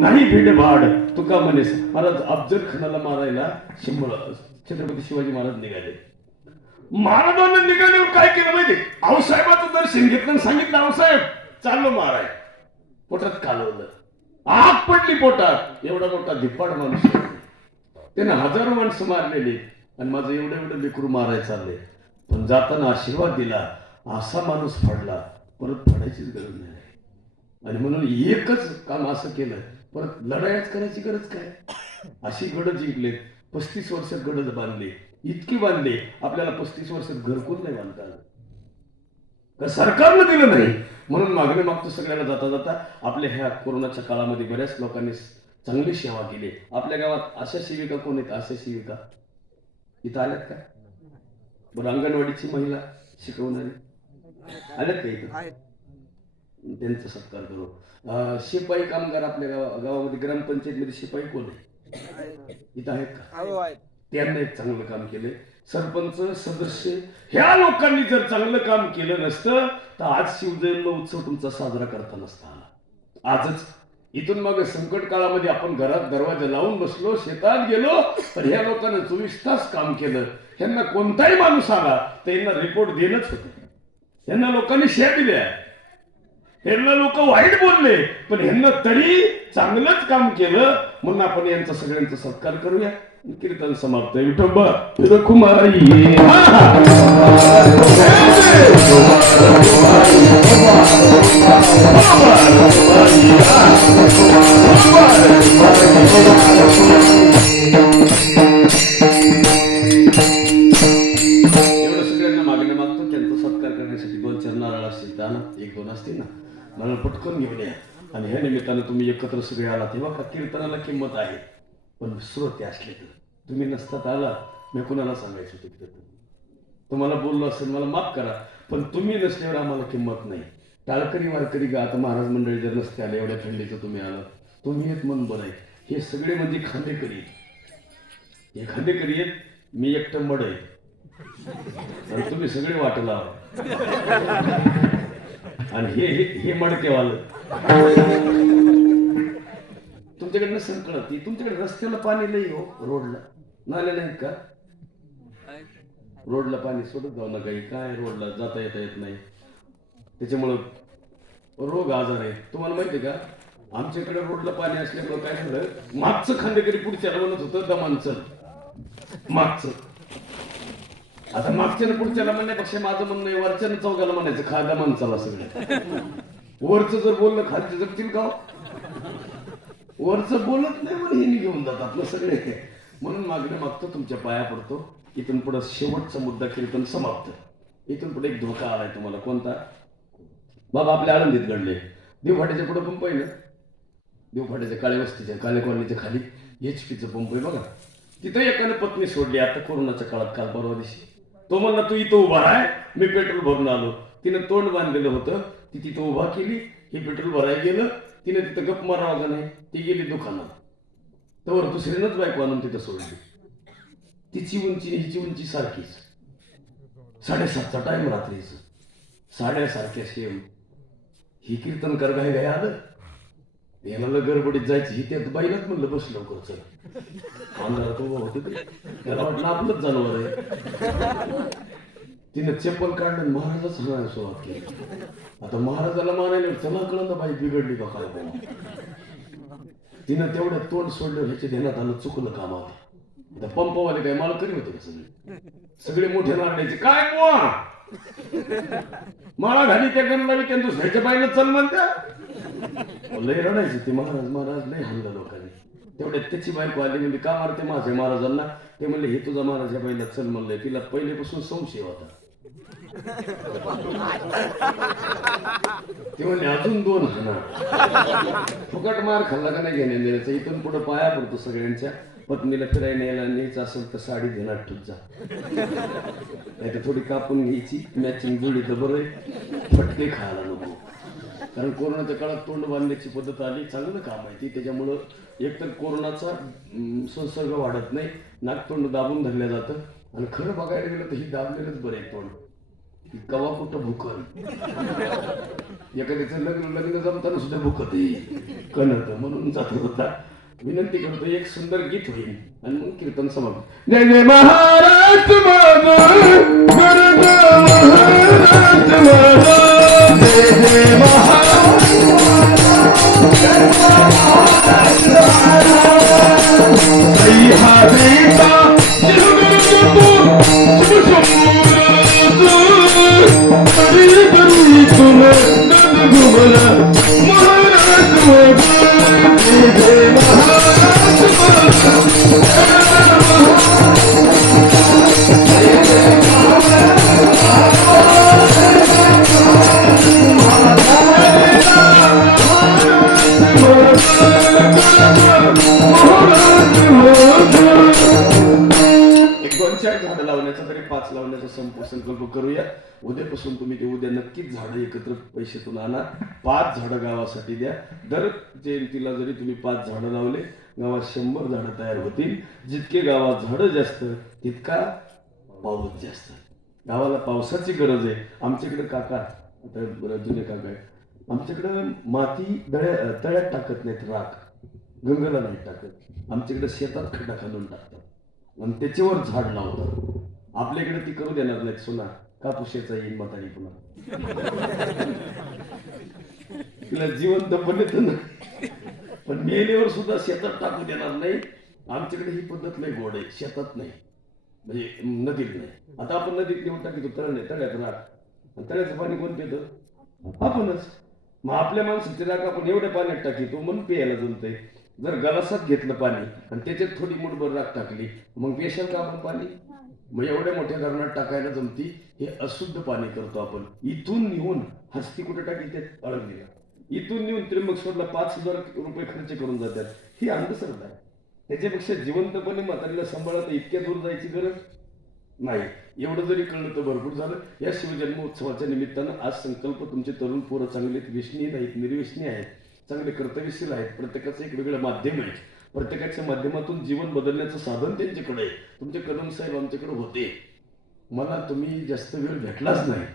नाही भिडभाड तुका म्हणेस. महाराज अफजल खानाला मारायला छत्रपती शिवाजी महाराज निघाले. महाराजांना निघाल्यावर काय केलं माहिती? आऊसाहेबाचं दर्शन घेतलं, सांगितलं आऊसाहेब चाललो माराय. पोटात कालवलं, आग पडली पोटात. एवढा मोठा धिप्पाड माणूस, त्याने हजारो माणसं मारलेली आणि माझं एवढं एवढं लेकरू मारायला चालले. पण जाताना आशीर्वाद दिला, असा माणूस फडला परत फडायचीच गरज नाही. आणि म्हणून एकच काम असं केलं, परत लढाईच करायची गरज काय? अशी गड जिंकले. 35 वर्षात गड बांधले, इतकी बांधले आपल्याला 35 वर्षात घरकुल नाही बांधता आलं, का सरकारनं दिलं नाही. म्हणून मागणे मागतो सगळ्याला जाता जाता आपल्या ह्या कोरोनाच्या काळामध्ये बऱ्याच लोकांनी चांगली सेवा केली. आपल्या गावात अशा सेविका कोण आहेत? अशा सेविका इथं आल्यात का? बरं, अंगणवाडीची महिला शिकवणारी आल्यात का इथं? त्यांचा सत्कार करू. शिपाई कामगार आपल्या गावामध्ये ग्रामपंचायतीमध्ये शिपाई कोण आहे? इथं आहेत का? त्यांना एक चांगलं काम केलंय. सरपंच सदस्य ह्या लोकांनी जर चांगलं काम केलं नसतं तर आज शिवजयंती उत्सव तुमचा साजरा करता नसता आला. आजच इथून मग संकट काळामध्ये आपण घरात दरवाजा लावून बसलो, शेतात गेलो, तर ह्या लोकांना 24 तास काम केलं. ह्यांना कोणताही माणूस आला तर यांना रिपोर्ट देणंच होतं. ह्यांना लोकांनी शिव्या दिल्या, ह्यांना लोक वाईट बोलले, पण ह्यांना तरी चांगलंच काम केलं. म्हणून आपण यांचा सगळ्यांचा सत्कार करूया. कीर्तन समाप्त. विठोबा रखुमाई असतील ना, मला पटकन घेऊन या. आणि ह्या निमित्तानं तुम्ही एकत्र सगळे आला तेव्हा का कीर्तनाला किंमत आहे. पण श्रोते असले तर तुम्ही नसतात आला, मी कुणाला सांगायचं होतं कीर्तन? तुम्हाला बोललो असेल मला माफ करा, पण तुम्ही नसल्यावर आम्हाला किंमत नाही. टाळकरी वारकरी गा आता महाराज मंडळी जर नसते आले, एवढ्या थंडीचं तुम्ही आला, तुम्ही एक मन बरं आहे. हे सगळे म्हणजे खांदेकरी आहेत. हे खांदेकरी आहेत, मी एकटं मड आहे आणि तुम्ही सगळे वाटला. आणि हे हे मडकेवालं तुमच्याकडनं संकट. तुमच्याकडे रस्त्याला पाणी लई हो, रोडला नाल्या नाहीत का? रोडला पाणी सोडत जाऊ नका. काय रोडला जाता येत नाही, त्याच्यामुळं रोग आजार आहे. तुम्हाला माहिती आहे का, आमच्याकडे रोडला पाणी असल्यामुळं काय झालं, मागचं खांदेकरी पुढच्याला म्हणत होतं दमांचं मागचं. आता मागच्यानं पुढच्याला म्हणण्यापेक्षा माझं म्हणणं आहे वरच्यानं चौघाला म्हणायचं खा दमांचाला. सगळं वरचं जर बोललं खालचे जगतील का? वरचं बोलत नाही म्हणून हे घेऊन जातात ना सगळे. म्हणून मागणं मागतो, तुमच्या पाया पडतो. इथून पुढे शेवटचा मुद्दा कीर्तन समाप्त. इथून पुढे एक धोका आलाय तुम्हाला. कोणता? बाबा आपल्या आळंदीत घडले. देवफाट्याच्या पुढे पंप आहे ना, देवफाट्याच्या काळ्या वस्तीच्या काळ्या कॉलनीच्या खाली HP पंप आहे बघा. तिथं एकाने पत्नी सोडली आता कोरोनाच्या काळात, काल परवा दिवशी. तो म्हणला तू इथं उभा आहे, मी पेट्रोल भरून आलो. तिनं तोंड बांधलेलं होतं, ती तिथं उभा केली, हे पेट्रोल भरायला गेलं. तिने तिथं गप मारावं का नाही, ती गेली दुकानात. तर दुसरीनंच बायको आणून तिथं सोडली. तिची उंची हिची उंची सारखीच, 7:30चा टाइम रात्रीच, साड्यासारख्या सेम. ही कीर्तनकार काय काय आलं, याला गडबडीत जायची. ही त्यात बाईलाच म्हणलं बस लवकर चल. अंधारात उभं होतं ते, त्याला वाटलं आपलंच जनावर आहे. तिनं चप्पल काढलं, महाराजच हाणायला सुरुवात केली. आता महाराजाला मारायला त्याला कळलं बाई बिघडली का काय. तिनं तेवढ्या तोंड सोडलं, ह्याच्या ध्यानात आलं चुकलं कामावर. आता पंपवाले काय मालकरी होते का सगळे? सगळे मोठे नारळाचे काय बुवा माळा घाली त्या गणला त्यांना दुसऱ्याच्या बाईला चल म्हणत्या. लय रडायची ती. महाराज लय हाणलं लोकांनी. तेवढ्यात त्याची बायको आली, म्हणजे का मारते माझ्या महाराजांना? ते म्हणले हे तुझा महाराज या बाईला चल म्हणलंय. तिला पहिलेपासून संशय होता. ते म्हणले अजून 2 हाना. फुकट मार खाल्ला का नाही घेण्या देण्याचा. इथून पुढे पाया पडतो सगळ्यांच्या. पत्नीला फिरायला न्यायचं असेल तर साडी घेणार तुझा, नाही तर थोडी कापून घ्यायची, मॅचिंग जुळली तर बरं आहे. फटके खायला नको. कारण कोरोनाच्या काळात तोंड बांधण्याची पद्धत आली, चांगलं काम आहे ती. त्याच्यामुळं एकतर कोरोनाचा संसर्ग वाढत नाही, नाक तोंड दाबून धरलं जातं. आणि खरं बघायला गेलं तर ही दाबलेलंच बरं आहे तोंड. कवा कुठं भुकल एखाद्याचं लग्न जमताना सुद्धा भुकत कळत म्हणून जात होता. विनंती करतो एक सुंदर गीत होईल आणि मग कीर्तन समाप्त. जय जय महाराष्ट्र माझा, महाराष्ट्र माझा, जय जय महाराष्ट्र झाडं लावण्याचा तरी 5 लावण्याचा संकल्प करूया. उद्यापासून तुम्ही ते उद्या नक्कीच झाडं एकत्र पैशातून आणा. 5 झाडं गावासाठी द्या. दर जयंतीला जरी तुम्ही 5 झाडं लावले गावात 100 झाडं तयार होतील. जितके गावात झाडं जास्त तितका पाऊस जास्त. गावाला पावसाची गरज आहे. आमच्याकडे काका आता जुने काका आहे, आमच्याकडे माती तळ्यात टाकत नाहीत, राख गंगेला नाही टाकत. आमच्याकडे शेतात खड्डा खालून टाकतात आणि त्याच्यावर झाड लावतात. आपल्याकडे ती करू देणार नाहीत. सोना कापुशेचा येईल म्हातारी पुन्हा तिला जिवंत बनत नाही, पण मेलेवर सुद्धा शेतात टाकू देणार नाही. आमच्याकडे ही पद्धत नाही. गोड आहे. शेतात नाही म्हणजे नदीत नाही. आता आपण नदीत नेऊन टाकी तळ्यात राख, तळ्याचं पाणी कोण पितं? आपणच. मग आपल्या माणसाची राख आपण एवढ्या पाण्यात टाकी तो म्हणून प्यायला जमतंय. जर गलासात घेतलं पाणी आणि त्याच्यात थोडी मुठभर राख टाकली मग पेशाल का आपण पाणी? मग एवढ्या मोठ्या धरणात टाकायला जमती. हे अशुद्ध पाणी करतो आपण. इथून निघून हस्ती कुठे टाकी ते अळंदीला, इथून निघून त्र्यंबकेश्वरला 5,000 रुपये खर्च करून जातात. ही अंधश्रद्धा आहे. त्याच्यापेक्षा जिवंतपणे म्हातारीला सांभाळत इतक्या दूर जायची गरज नाही. एवढं जरी कळलं तर भरपूर झालं. या शिवजन्मोत्सवाच्या निमित्तानं आज संकल्प तुमचे तरुण पोरं चांगले व्यसनी नाहीत, निर्व्यसनी आहेत, चांगले कर्तव्यशील आहेत. प्रत्येकाचं एक वेगळं माध्यम आहे. प्रत्येकाच्या माध्यमातून जीवन बदलण्याचं साधन त्यांच्याकडे आहे. तुमचे कदम साहेब आमच्याकडे होते. मला तुम्ही जास्त वेळ भेटलाच नाही.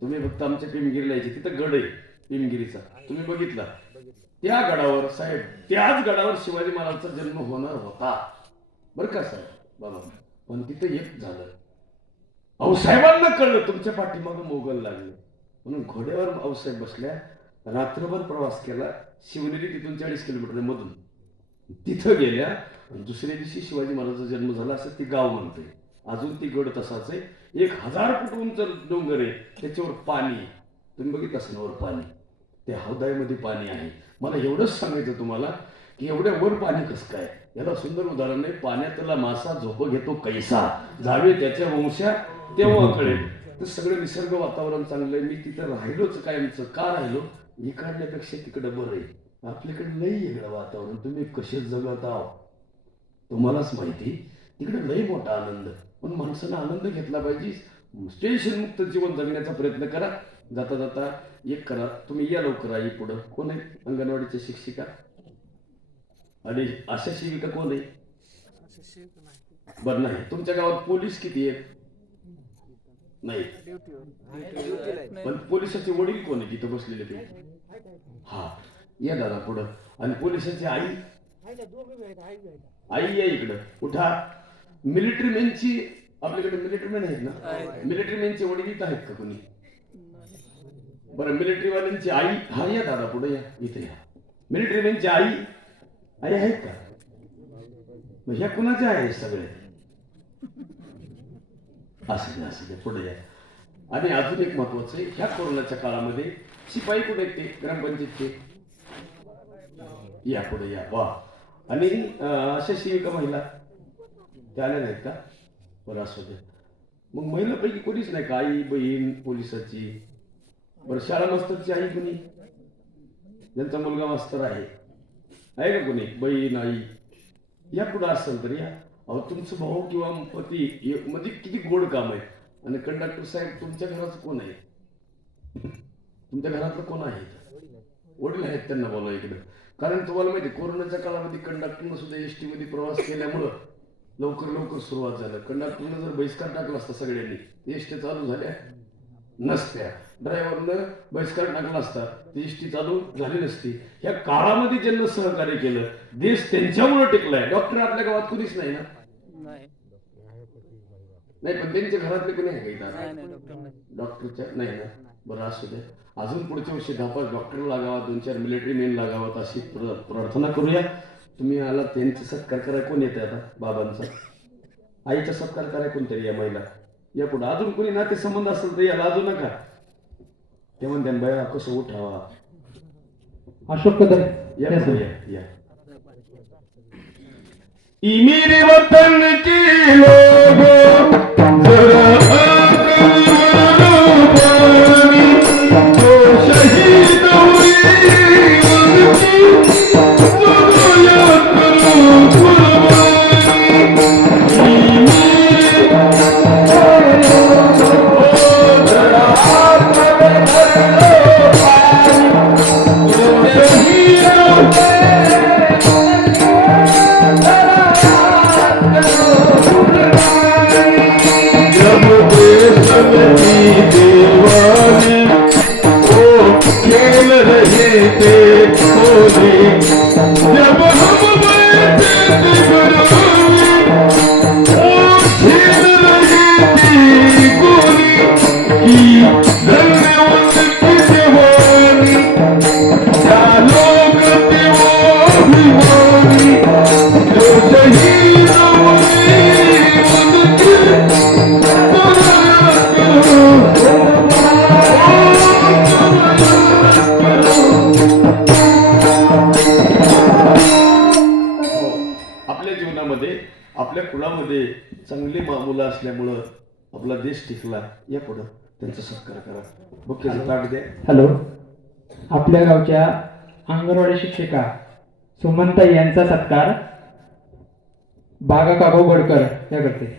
तुम्ही फक्त आमच्या पिमगिरीला यायचे. तिथं गड आहे पिमगिरीचा, तुम्ही बघितला. त्या गडावर साहेब, त्याच गडावर शिवाजी महाराजांचा जन्म होणार होता बरं का साहेब बाबा. पण तिथं एक झालं. आऊसाहेबांना कळलं तुमच्या पाठीमागं मोगल लागले म्हणून घोड्यावर आऊसाहेब बसल्या. रात्रभर प्रवास केला. शिवनेरी तिथून 40 किलोमीटर मधून तिथं गेल्या. दुसऱ्या दिवशी शिवाजी महाराजांचा जन्म झाला असं ती गाव म्हणते. अजून ती गड तसाच आहे. 1000 फूट उंच डोंगर आहे. त्याच्यावर पाणी तुम्ही बघितलं असेल वर पाणी. त्या हौदामध्ये पाणी आहे. मला एवढंच सांगायचं तुम्हाला की एवढ्या वर पाणी कसं काय. याला सुंदर उदाहरण आहे. पाण्यातला मासा झोप घेतो कैसा, जावे त्याच्या वंशा तेव्हा कळेल. तर सगळं निसर्ग वातावरण चांगलं आहे. मी तिथं राहिलोच कायमचं. का राहिलो? इकडण्यापेक्षा तिकडं बरं आहे. आपल्याकडे लई वेगळं वातावरण. तुम्ही कसे जगत आहो तुम्हालाच माहिती. तिकडे लई मोठा आनंद. पण माणसानं आनंद घेतला पाहिजे. टेन्शन मुक्त जीवन जगण्याचा प्रयत्न करा. जाता जाता एक करा, तुम्ही या लवकर आई पुढं. कोण आहे? अंगणवाडीच्या शिक्षिका आणि आशा सेविका कोण आहे? बरं नाही. तुमच्या गावात पोलीस किती आहेत? नाही. पण पोलिसाचे वडील कोण आहे तिथं बसलेले ते? हा या दादा पुढं. आणि पोलिसाची आई आई या इकडं. उठा. मिलिटरी मॅनची आपल्याकडे मिलिटरी मॅन आहेत ना? मिलिटरी मॅनचे वडील इथं आहेत का कोणी? बरं मिलिटरी वाल्यांची आई. हा या दादा पुढे या. इथे या. मिलिटरी मॅनची आई आई आहेत का? मग ह्या कुणाच्या आहे सगळे? असं द्या पुढे या. आणि अजून एक महत्वाचं आहे. ह्या कोरोनाच्या काळामध्ये शिपाई कुठे आहेत? ते ग्रामपंचायतचे या पुढे या. वा. आणि अशा सेविका महिला त्या आल्या नाहीत का? बरं असू दे. मग महिलापैकी कोणीच नाही का? आई बहीण पोलिसाची. बरं शाळा मास्तरची आई कोणी? ज्यांचा मुलगा मास्तर आहे का कोणी? बहीण आई या पुढं असेल तर या. अहो तुमचं भाऊ किंवा पती म्हणजे किती गोड काम आहे. आणि कंडक्टर साहेब तुमच्या घराचं कोण आहे? तुमच्या घरातलं कोण आहे? वडील आहेत. त्यांना बोला इकडं. कारण तुम्हाला माहिती कोरोनाच्या काळामध्ये कंडक्टरनं सुद्धा एसटी मध्ये प्रवास केल्यामुळं लवकर लवकर सुरुवात झालं. कंडक्टरनं जर बहिष्कार टाकला असता सगळ्यांनी एसटी चालू झाल्या नसत्या, ड्रायव्हरनं बहिष्कार टाकला असता ती एसटी चालू झाली नसती. या काळामध्ये ज्यांना सहकार्य केलं देश त्यांच्यामुळे टिकलाय. डॉक्टर आपल्या गावात कुणीच नाही ना, नाही पण त्यांच्या घरातले कोणी आहे का डॉक्टरच्या नाही ना. बरं असू दे, अजून पुढच्या वर्षी 10-5 डॉक्टर लागावा, 2-4 मिलिटरी मेन लागावात अशी प्रार्थना करूया. तुम्ही आला त्यांचा सत्कार कराय कोण येते आता? बाबांचा आईचा सत्कार कराय कोणतरी या महिला या पुढे अजून कोणी नाते संबंध असेल तर या लाजू नका. ते म्हणते बाया कसं उठावा. अशोक कदम या मेरे वतन के लोगों जरा जो शहीद हुए उनकी सुनो याद करो आपल्या कुळामध्ये चांगली मुलं असल्यामुळं आपला देश टिकला. या पुढं त्यांचा सत्कार करा. बुक्याचं ताट द्या. हॅलो, आपल्या गावच्या अंगणवाडी शिक्षिका सुमनता यांचा सत्कार बागा काकू गडकर या करते.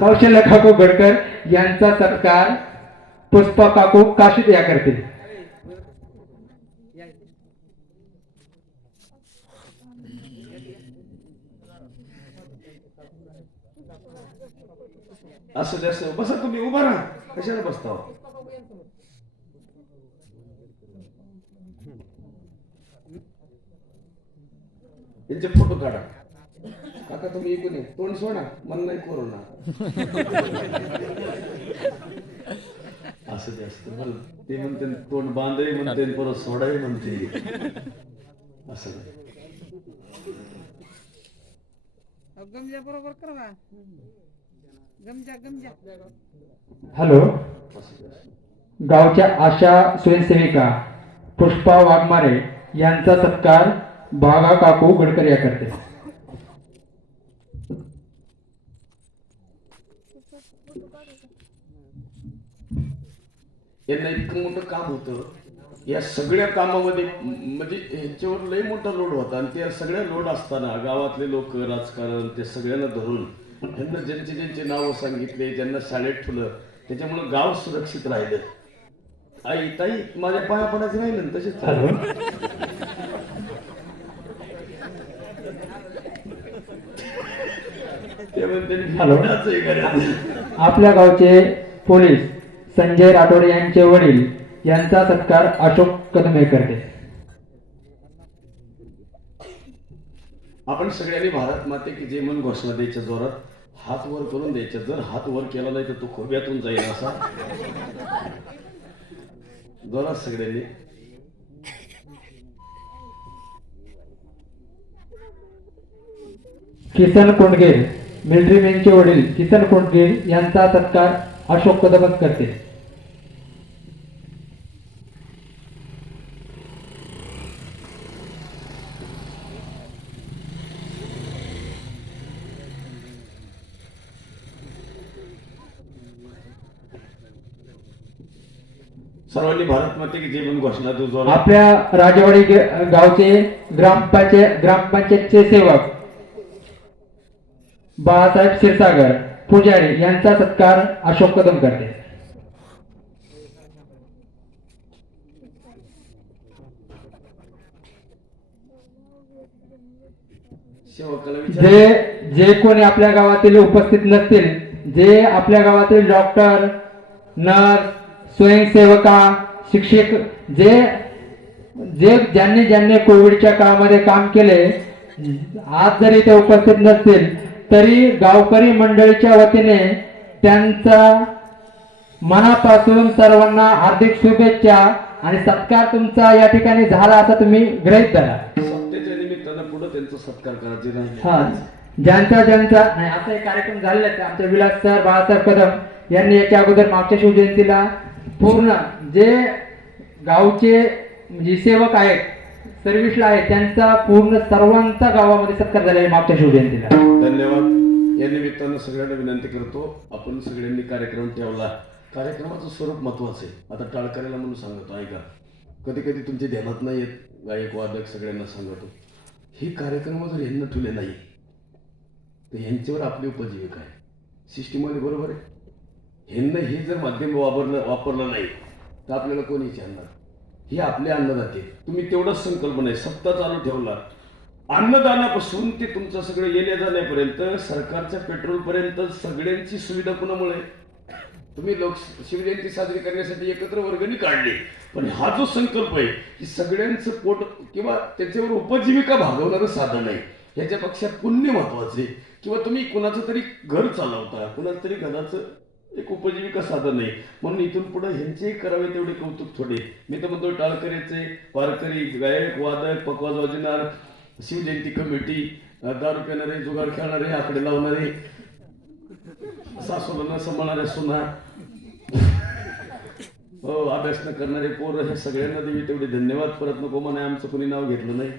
कौशल्य काकू गडकर यांचा सत्कार पुष्पा काकू काशीद या करतील. असं जास्त बसा, तुम्ही उभा राहा, कशाला बसता? त्यांचे फोटो काढा. काका तुम्ही ऐकून तोंड सोडा, मन नाही कोरोना असं जास्त ते म्हणते तोंड बांधही म्हणते परत सोडाही म्हणते असं. बरोबर करा. हॅलो, गावच्या आशा स्वयंसेविका पुष्पा वाघमारे यांचा सत्कार बागा काकू गडकर या करते. यांना इतकं मोठं काम होतं. या सगळ्या कामामध्ये म्हणजे ह्यांच्यावर लय मोठा लोड होता आणि त्या सगळ्या लोड असताना गावातले लोक राजकारण ते सगळ्यांना धरून त्यांना ज्यांचे नावं सांगितले, ज्यांना शाळेत ठेवलं, त्याच्यामुळे गाव सुरक्षित राहिलं. आई ताई माझ्या पाया पडायचं राहिलं ना तसेच. आपल्या गावचे पोलीस संजय राठोड यांचे वडील यांचा सत्कार अशोक कदमे करते. आपण सगळ्यांनी भारत माते की जय म्हणून घोषणा द्यायच्या जोरात हात वर करून द्यायच्या. जर हात वर केला नाही तर तो खोब्यातून जाईल असा जोरात सगळ्यांनी. किसन कोंडगेर मिलिटरी मॅनचे वडील किसन कोंडगेर यांचा सत्कार अशोक कदम करते. सर्वांनी भारत माते की जय म्हणून घोषणा देऊ जोरात. आपल्या राजवाडी गावचे ग्रामपंचायतचे सेवक बाळासाहेब क्षीरसागर पुजारी यांचा सत्कार अशोक कदम करते. सेवकाला विचार. जे कोणी आपल्या गावातील उपस्थित नसतील, जे आपल्या गावातील डॉक्टर, नर्स, स्वयंसेवका, शिक्षक, ज्यांनी कोविडच्या काळामध्ये काम केले, आज जरी ते उपस्थित नसतील तरी गावकरी मंडळीच्या वतीने त्यांचा मनापासून सर्वांना हार्दिक शुभेच्छा आणि सत्कार तुमचा या ठिकाणी झाला असा तुम्ही गृहीत धरा. सत्तेच्या निमित्तानं पुढे त्यांचा सत्कार करायचे नाही. हा, ज्यांचा नाही असा एक कार्यक्रम झालेला आहे. आमचे विलास सर, बाळासाहेब कदम यांनी याच्या अगोदर मागच्या शिवजयंतीला पूर्ण जे गावचे म्हणजे सेवक आहेत, सर्व्हिसला आहेत, त्यांचा पूर्ण सर्वांचा गावामध्ये सत्कार झालेला आहे मागच्या शिवजयंतीला. धन्यवाद. या निमित्तानं सगळ्यांना विनंती करतो, आपण सगळ्यांनी कार्यक्रम ठेवला. कार्यक्रमाचं स्वरूप महत्वाचं आहे. आता टाळकऱ्याला म्हणून सांगतो, ऐका, कधी कधी तुमच्या ध्यानात नाही येत, गायक वादक सगळ्यांना सांगतो, हे कार्यक्रम जर यांना ठेवले नाही तर यांच्यावर आपली उपजीविका आहे. सिस्टीममध्ये बरोबर आहे. ह्यांना हे जर माध्यम वापरलं नाही तर आपल्याला कोणी विचारणार. हे आपले अन्नदाते. तुम्ही तेवढाच संकल्पना आहे, सप्ताह चालू ठेवला, अन्नदानापासून ते तुमचं सगळं येण्या जाण्यापर्यंत, सरकारच्या पेट्रोलपर्यंत सगळ्यांची सुविधा कुणामुळे. तुम्ही शिवजयंती साजरी करण्यासाठी एकत्र वर्गणी काढली, पण हा जो संकल्प आहे की सगळ्यांचं पोट किंवा त्याच्यावर उपजीविका भागवणारं साधन आहे, ह्याच्यापेक्षा पुण्य महत्वाचे. किंवा तुम्ही कुणाचं तरी घर चालवता, कुणाचं तरी घराचं एक उपजीविका साधन आहे. म्हणून इथून पुढे ह्यांचेही करावे तेवढे कौतुक थोडे. मी तर म्हणतो टाळकऱ्याचे, वारकरी, गायक, वादक, पकवाज वाजवणार, शिवजयंती कमिटी, दारू पिणारे, जुगार खेळणारे, आकडे लावणारे, सासूला न सांभाळणाऱ्या सुना, हो, अभ्यास न करणारे पोरं, हे सगळ्यांना देवी तेवढे धन्यवाद. परत नको म्हणा आमचं कोणी नाव घेतलं नाही.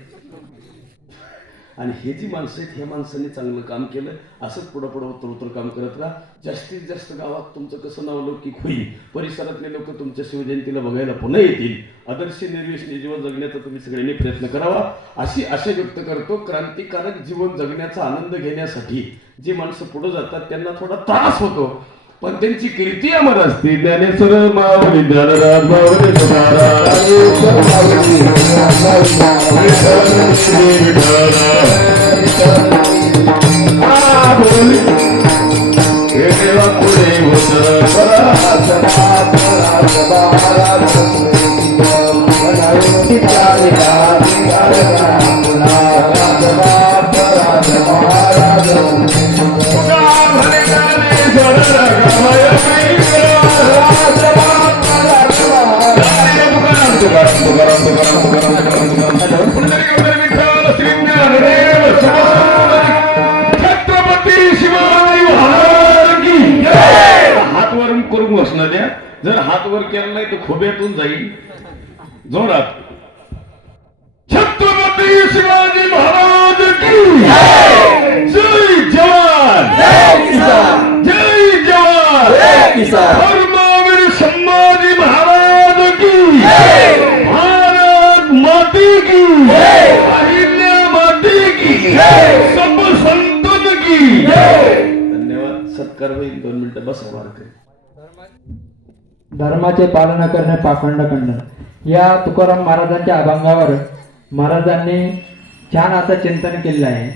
आणि हे जी माणसं आहेत, ह्या माणसांनी चांगलं काम केलं. असंच पुढं उत्तर काम करत राहा. जास्तीत जास्त गावात तुमचं कसं नावलौकिक होईल, परिसरातले लोक तुमच्या शिवजयंतीला बघायला पुन्हा येतील. आदर्श निर्व्यसनी जीवन जगण्याचा तुम्ही सगळ्यांनी प्रयत्न करावा अशी आशा व्यक्त करतो. क्रांतिकारक जीवन जगण्याचा आनंद घेण्यासाठी जे माणसं पुढे जातात त्यांना थोडा त्रास होतो, पण त्यांची कीर्ती अमर असते. ज्ञानेश्वर माऊली, ज्ञानराज माऊली, हातवरून करून घोषणा द्या. जर हात वर केला नाही तर खोब्यातून जाईल. जोरात छत्रपती शिवाजी महाराज की जय जवान, जय किसान, जय जवान, जय किसान. धर्मवीर संभाजी महाराज की भारत माती की अहिल्या माती की सब संतन की. धन्यवाद. सत्कार होईल. 2 मिनिटं बसा. वारकरी धर्माचे पालन करणे पाखंड खंडन या तुकाराम महाराजांच्या अभंगावर महाराजांनी छान असं चिंतन केलेलं आहे.